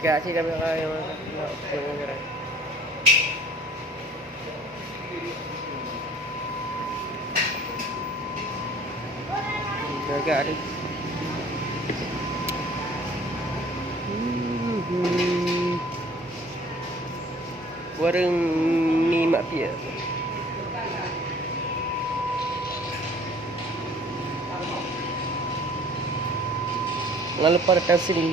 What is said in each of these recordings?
Lega sih kamera yang kamera. Lega deh. Warung mie mak pia. Jangan lupa datang sini.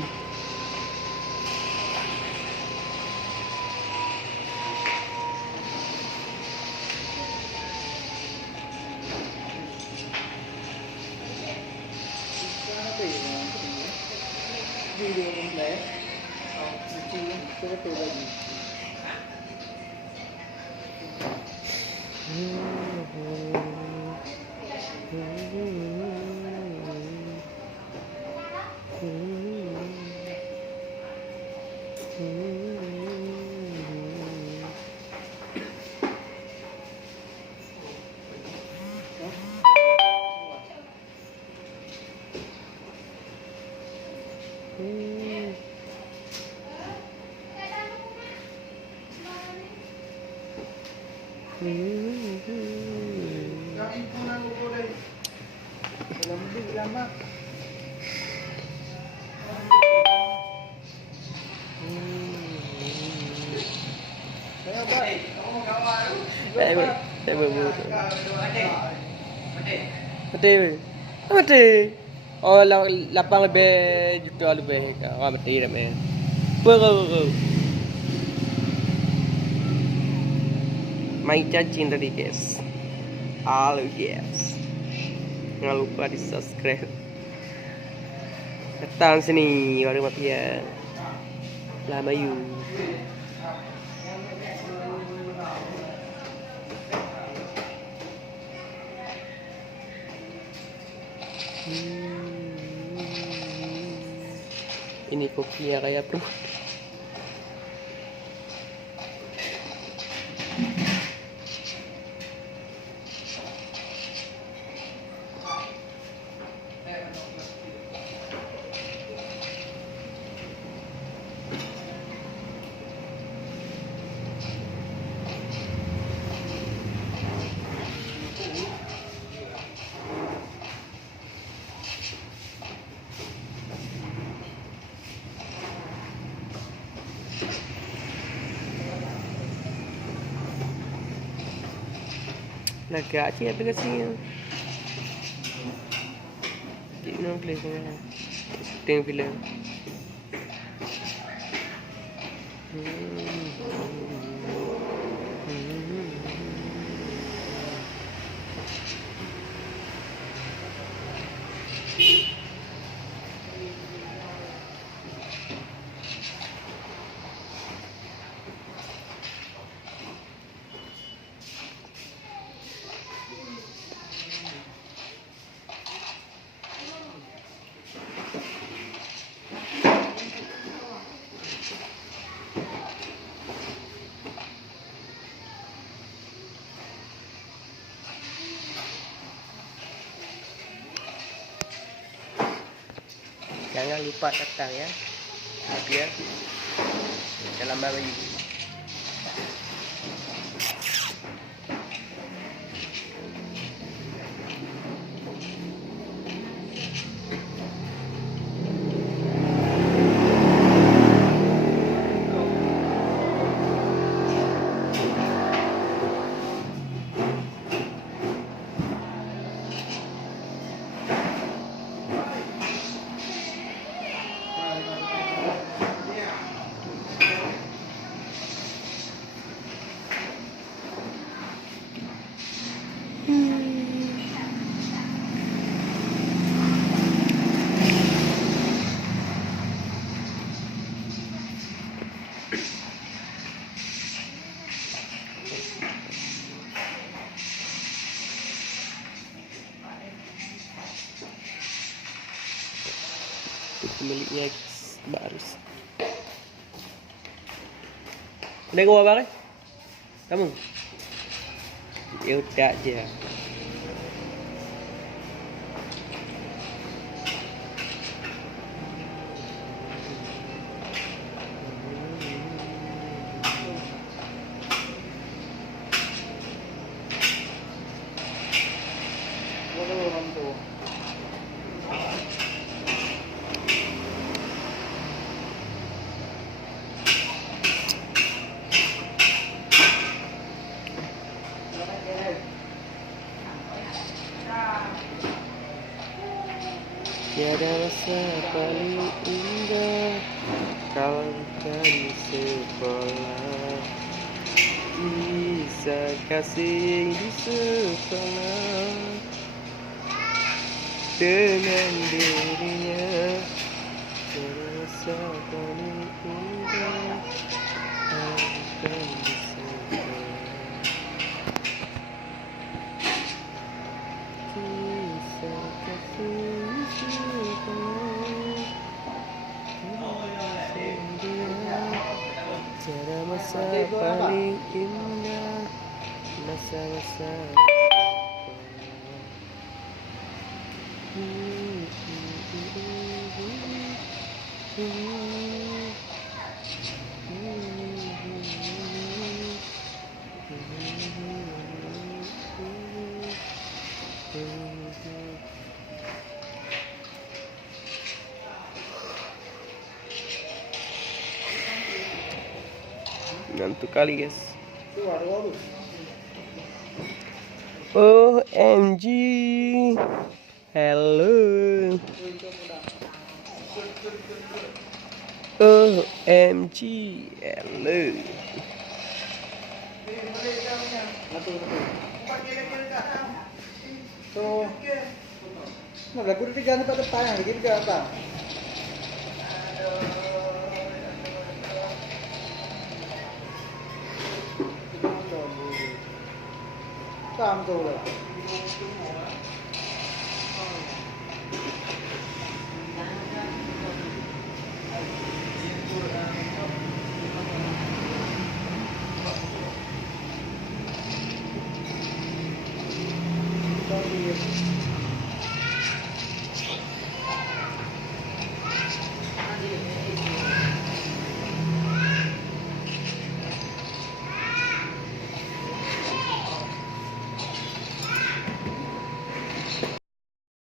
Mati. Mati. Oh, 8 lebih juta lebih. Orang mati dah main. Ber. Mai cacing tadi guys. Halo guys. Jangan lupa di subscribe. Datang sini warung mafia. Lama yuk. Ini kopinya kayak bro. Lega aja aplikasinya. Gimana aplikasinya? Setting film. Jangan lupa datang ya. Biar dalam bagi. Pemiliknya baru. Udah gua apa kan? Kamu? Ya udah aja. Tiada masa paling indah kawan-kawan sekolah, kisah kasih di sekolah dengan dirinya. Tiada masa paling indah kawan-kawan di sekolah, kisah kasih di sekolah. Tiada masa paling indah masa-masa ngantuk kali guys. OMG, hello. OMG, hello. So, lagu itu jangan pada depan, lagi ke apa? Tam tu lah.